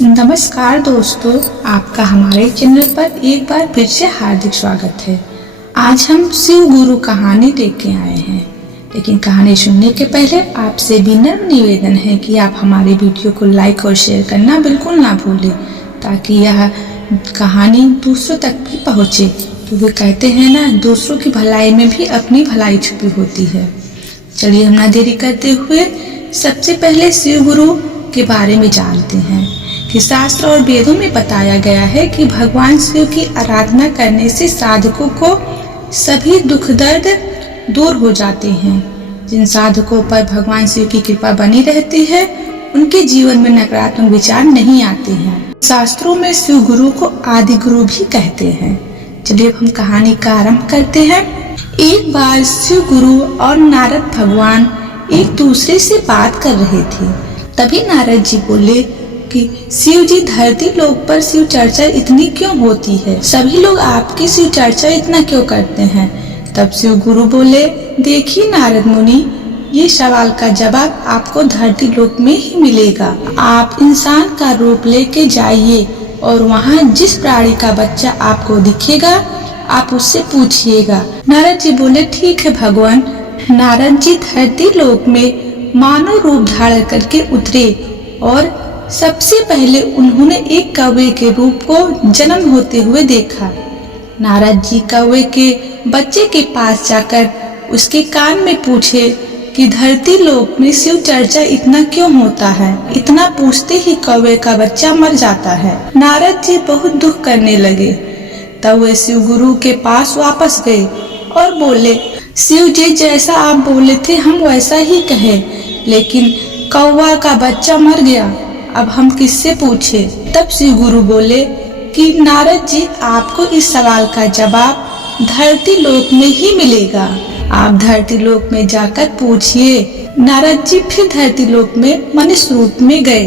नमस्कार दोस्तों, आपका हमारे चैनल पर एक बार फिर से हार्दिक स्वागत है। आज हम शिव गुरु कहानी लेके आए हैं, लेकिन कहानी सुनने के पहले आपसे विनम्र निवेदन है कि आप हमारे वीडियो को लाइक और शेयर करना बिल्कुल ना भूलें, ताकि यह कहानी दूसरों तक भी पहुँचे। तो वे कहते हैं ना, दूसरों की भलाई में भी अपनी भलाई छुपी होती है। चलिए हम ना देरी करते हुए सबसे पहले शिव गुरु के बारे में जानते हैं कि शास्त्र और वेदों में बताया गया है कि भगवान शिव की आराधना करने से साधकों को सभी दुख दर्द दूर हो जाते हैं। जिन साधकों पर भगवान शिव की कृपा बनी रहती है, उनके जीवन में नकारात्मक विचार नहीं आते हैं। शास्त्रों में शिव गुरु को आदि गुरु भी कहते हैं। चलिए अब हम कहानी का आरंभ करते हैं। एक बार शिव गुरु और नारद भगवान एक दूसरे से बात कर रहे थे। तभी नारद जी बोले कि शिव जी, धरती लोक पर शिव चर्चा इतनी क्यों होती है? सभी लोग आपकी शिव चर्चा इतना क्यों करते हैं? तब शिव गुरु बोले, देखिए नारद मुनि, ये सवाल का जवाब आपको धरती लोक में ही मिलेगा। आप इंसान का रूप लेके जाइए और वहाँ जिस प्राणी का बच्चा आपको दिखेगा, आप उससे पूछिएगा। नारद जी बोले, ठीक है भगवान। नारद जी धरती लोक में मानव रूप धारण करके उतरे और सबसे पहले उन्होंने एक कौवे के रूप को जन्म होते हुए देखा। नारद जी कौवे के बच्चे के पास जाकर उसके कान में पूछे कि धरती लोक में शिव चर्चा इतना क्यों होता है? इतना पूछते ही कौवे का बच्चा मर जाता है। नारद जी बहुत दुख करने लगे। तब वे शिव गुरु के पास वापस गए और बोले, शिव जी, जैसा आप बोले थे हम वैसा ही कहे, लेकिन कौवा का बच्चा मर गया, अब हम किससे पूछे? तब शिव गुरु बोले कि नारद जी, आपको इस सवाल का जवाब धरती लोक में ही मिलेगा। आप धरती लोक में जाकर पूछिए। नारद जी फिर धरती लोक में मनुष्य रूप में गए।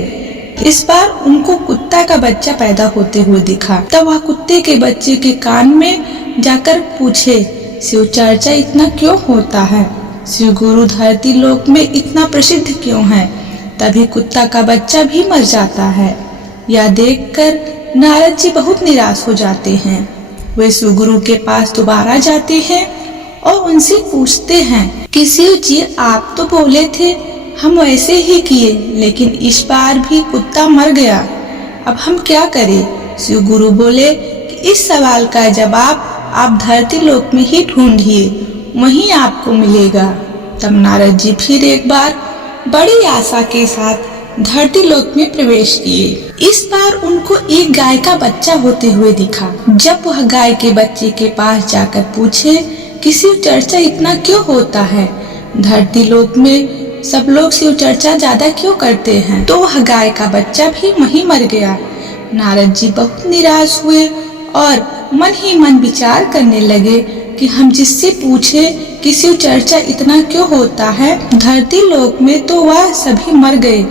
इस बार उनको कुत्ता का बच्चा पैदा होते हुए दिखा। तब वह कुत्ते के बच्चे के कान में जाकर पूछे, शिव चर्चा इतना क्यों होता है? शिव गुरु धरती लोक में इतना प्रसिद्ध क्यों है? तभी कुत्ता का बच्चा भी मर जाता है। यह देखकर नारद जी बहुत निराश हो जाते हैं। वे शिव गुरु के पास दोबारा जाते हैं और उनसे पूछते हैं कि शिव जी, आप तो बोले थे हम वैसे ही किए, लेकिन इस बार भी कुत्ता मर गया, अब हम क्या करें? शिव गुरु बोले कि इस सवाल का जवाब आप धरती लोक में ही ढूंढिए, वहीं आपको मिलेगा। तब नारद जी फिर एक बार बड़ी आशा के साथ धरती लोक में प्रवेश किए। इस बार उनको एक गाय का बच्चा होते हुए दिखा। जब वह गाय के बच्चे के पास जाकर पूछे कि शिव चर्चा इतना क्यों होता है, धरती लोक में सब लोग शिव चर्चा ज्यादा क्यों करते हैं, तो वह गाय का बच्चा भी वहीं मर गया। नारद जी बहुत निराश हुए और मन ही मन विचार करने लगे कि हम जिससे पूछे कि शिव चर्चा इतना क्यों होता है, धरती लोक में तो वह सभी मर गए,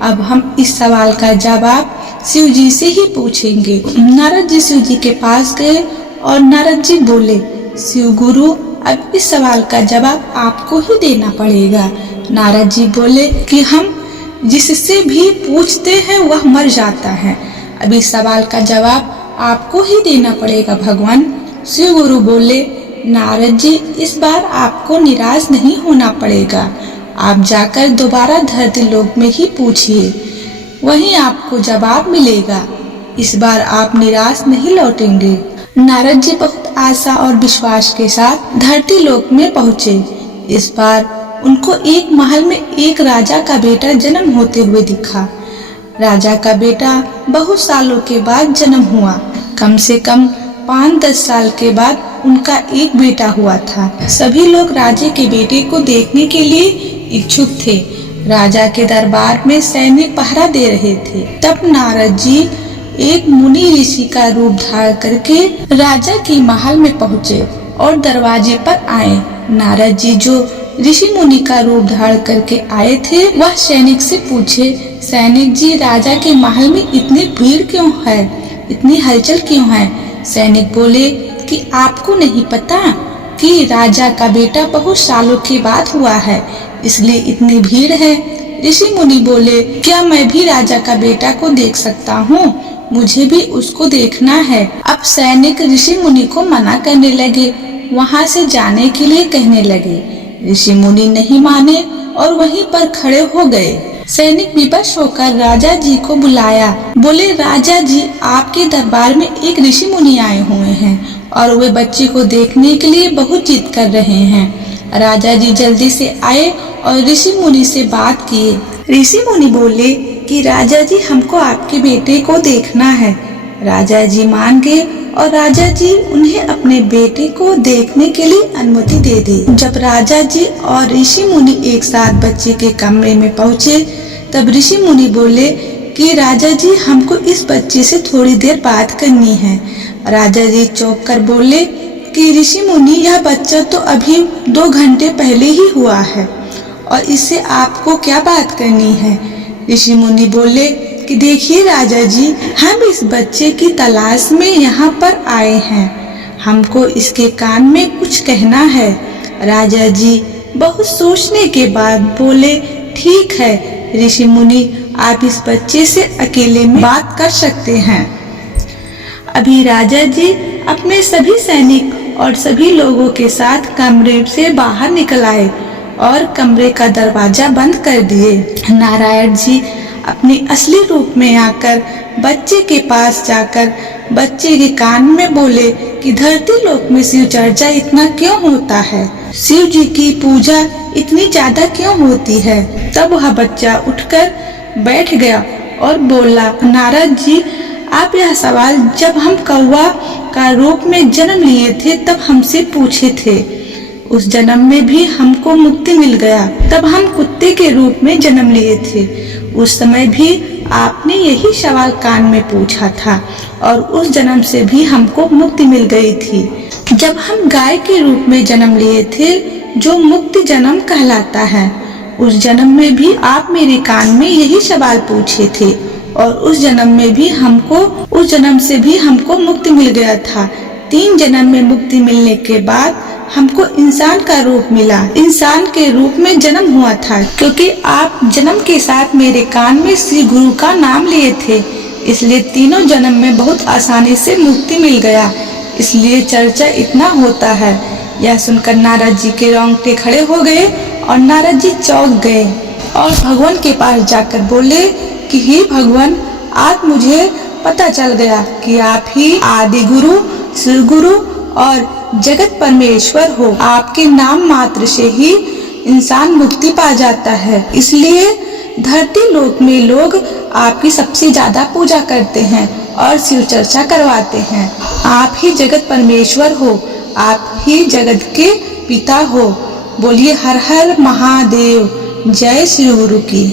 अब हम इस सवाल का जवाब शिव जी से ही पूछेंगे। नारद जी शिव जी के पास गए और नारद जी बोले, शिव गुरु, अब इस सवाल का जवाब आपको ही देना पड़ेगा। नारद जी बोले कि हम जिससे भी पूछते हैं वह मर जाता है, अब इस सवाल का जवाब आपको ही देना पड़ेगा भगवान। शिव गुरु बोले, नारद जी, इस बार आपको निराश नहीं होना पड़ेगा, आप जाकर दोबारा धरती लोक में ही पूछिए, वहीं आपको जवाब मिलेगा। इस बार आप निराश नहीं लौटेंगे। नारद जी बहुत आशा और विश्वास के साथ धरती लोक में पहुँचे। इस बार उनको एक महल में एक राजा का बेटा जन्म होते हुए दिखा। राजा का बेटा बहुत सालों के बाद जन्म हुआ। कम से कम 5-10 साल के बाद उनका एक बेटा हुआ था। सभी लोग राजे के बेटे को देखने के लिए इच्छुक थे। राजा के दरबार में सैनिक पहरा दे रहे थे। तब नारद जी एक मुनि ऋषि का रूप धारण करके राजा की महल में पहुँचे और दरवाजे पर आए। नारद जी जो ऋषि मुनि का रूप धारण करके आए थे, वह सैनिक से पूछे, सैनिक जी, राजा के महल में इतनी भीड़ क्यों है, इतनी हलचल क्यों है? सैनिक बोले कि आपको नहीं पता कि राजा का बेटा बहुत सालों के बाद हुआ है, इसलिए इतनी भीड़ है। ऋषि मुनि बोले, क्या मैं भी राजा का बेटा को देख सकता हूँ? मुझे भी उसको देखना है। अब सैनिक ऋषि मुनि को मना करने लगे, वहाँ से जाने के लिए कहने लगे। ऋषि मुनि नहीं माने और वहीं पर खड़े हो गए। सैनिक विवश होकर राजा जी को बुलाया। बोले, राजा जी, आपके दरबार में एक ऋषि मुनि आए हुए हैं और वे बच्चे को देखने के लिए बहुत जिद कर रहे हैं। राजा जी जल्दी से आए और ऋषि मुनि से बात किए। ऋषि मुनि बोले कि राजा जी, हमको आपके बेटे को देखना है। राजा जी मान गए और राजा जी उन्हें अपने बेटे को देखने के लिए अनुमति दे दी। जब राजा जी और ऋषि मुनि एक साथ बच्चे के कमरे में पहुँचे, तब ऋषि मुनि बोले कि राजा जी, हमको इस बच्चे से थोड़ी देर बात करनी है। राजा जी चौंक कर बोले कि ऋषि मुनि, यह बच्चा तो अभी 2 घंटे पहले ही हुआ है और इससे आपको क्या बात करनी है? ऋषि मुनि बोले कि देखिए राजा जी, हम इस बच्चे की तलाश में यहाँ पर आए हैं। हमको इसके कान में कुछ कहना है। राजा जी बहुत सोचने के बाद बोले, ठीक है ऋषि मुनि, आप इस बच्चे से अकेले में बात कर सकते हैं। अभी राजा जी अपने सभी सैनिक और सभी लोगों के साथ कमरे से बाहर निकल आए और कमरे का दरवाजा बंद कर दिए। नारायण जी अपने असली रूप में आकर बच्चे के पास जाकर बच्चे के कान में बोले कि धरती लोक में शिव चर्चा इतना क्यों होता है? शिव जी की पूजा इतनी ज्यादा क्यों होती है? तब वह बच्चा उठकर बैठ गया और बोला, नारद जी, आप यह सवाल जब हम कौवा का रूप में जन्म लिए थे तब हमसे पूछे थे। उस जन्म में भी हमको मुक्ति मिल गया। तब हम कुत्ते के रूप में जन्म लिए थे, उस समय भी आपने यही सवाल कान में पूछा था और उस जन्म से भी हमको मुक्ति मिल गई थी। जब हम गाय के रूप में जन्म लिए थे, जो मुक्ति जन्म कहलाता है, उस जन्म में भी आप मेरे कान में यही सवाल पूछे थे और उस जन्म से भी हमको मुक्ति मिल गया था। 3 जन्म में मुक्ति मिलने के बाद हमको इंसान का रूप मिला। इंसान के रूप में जन्म हुआ था क्योंकि आप जन्म के साथ मेरे कान में श्री गुरु का नाम लिए थे, इसलिए तीनों जन्म में बहुत आसानी से मुक्ति मिल गया। इसलिए चर्चा इतना होता है। यह सुनकर नारद जी के रोंगटे खड़े हो गए और नारद जी चौंक गए और भगवान के पास जाकर बोले कि हे भगवान, आज मुझे पता चल गया कि आप ही आदि गुरु, शिव गुरु और जगत परमेश्वर हो। आपके नाम मात्र से ही इंसान मुक्ति पा जाता है, इसलिए धरती लोक में लोग आपकी सबसे ज्यादा पूजा करते हैं और शिव चर्चा करवाते हैं। आप ही जगत परमेश्वर हो, आप ही जगत के पिता हो। बोलिए हर हर महादेव। जय श्री गुरु की।